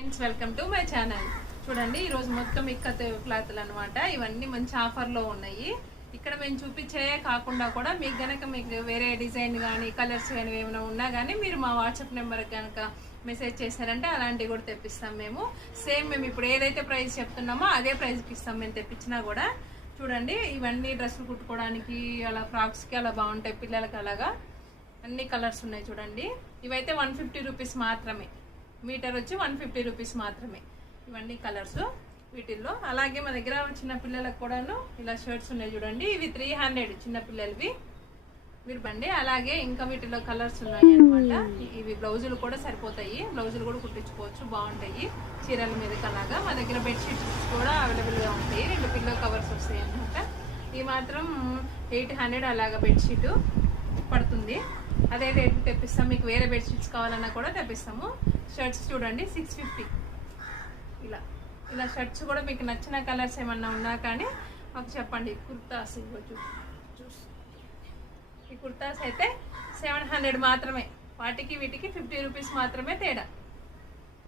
Friends welcome to my channel. చూడండి ఈరోజు మొత్తం ఇక్కత్ క్లాత్లు అనమాట. ఇవన్నీ మంచి ఆఫర్లో ఉన్నాయి. ఇక్కడ మేము చూపించే కాకుండా కూడా మీకు గనక మీకు వేరే డిజైన్ కానీ కలర్స్ కానీ ఏమైనా ఉన్నా కానీ మీరు మా వాట్సాప్ నెంబర్కి కనుక మెసేజ్ చేశారంటే అలాంటివి కూడా తెప్పిస్తాం మేము. సేమ్ మేము ఇప్పుడు ఏదైతే ప్రైస్ చెప్తున్నామో అదే ప్రైస్కి ఇస్తాం మేము తెప్పించినా కూడా. చూడండి ఇవన్నీ డ్రెస్సులు కుట్టుకోవడానికి అలా ఫ్రాక్స్కి అలా బాగుంటాయి, పిల్లలకి అలాగా అన్ని కలర్స్ ఉన్నాయి. చూడండి ఇవైతే 150 రూపీస్ మాత్రమే, మీటర్ వచ్చి 150 రూపీస్ మాత్రమే. ఇవన్నీ కలర్స్ వీటిల్లో. అలాగే మా దగ్గర చిన్న పిల్లలకు కూడాను ఇలా షర్ట్స్ ఉన్నాయి చూడండి, ఇవి 300 చిన్న పిల్లలవి మీరు బండి. అలాగే ఇంకా వీటిలో కలర్స్ ఉన్నాయి అనమాట. ఇవి బ్లౌజులు కూడా సరిపోతాయి, బ్లౌజులు కూడా కుట్టించుకోవచ్చు, బాగుంటాయి చీరల మీదకి. అలాగా మా దగ్గర బెడ్షీట్స్ కూడా అవైలబుల్గా ఉంటాయి, 2 పిల్లో కవర్స్ వస్తాయి అనమాట. ఇవి మాత్రం 800 అలాగా బెడ్షీట్ పడుతుంది. అదే రేట్ తెప్పిస్తాం. మీకు వేరే బెడ్షీట్స్ కావాలన్నా కూడా తెప్పిస్తాము. షర్ట్స్ చూడండి 650. ఇలా ఇలా షర్ట్స్ కూడా మీకు నచ్చిన కలర్స్ ఏమన్నా ఉన్నా కానీ మాకు చెప్పండి. కుర్తాస్ ఇవ్వచ్చు, ఈ కుర్తాస్ అయితే 700 మాత్రమే, వాటికి వీటికి 50 రూపీస్ మాత్రమే తేడా.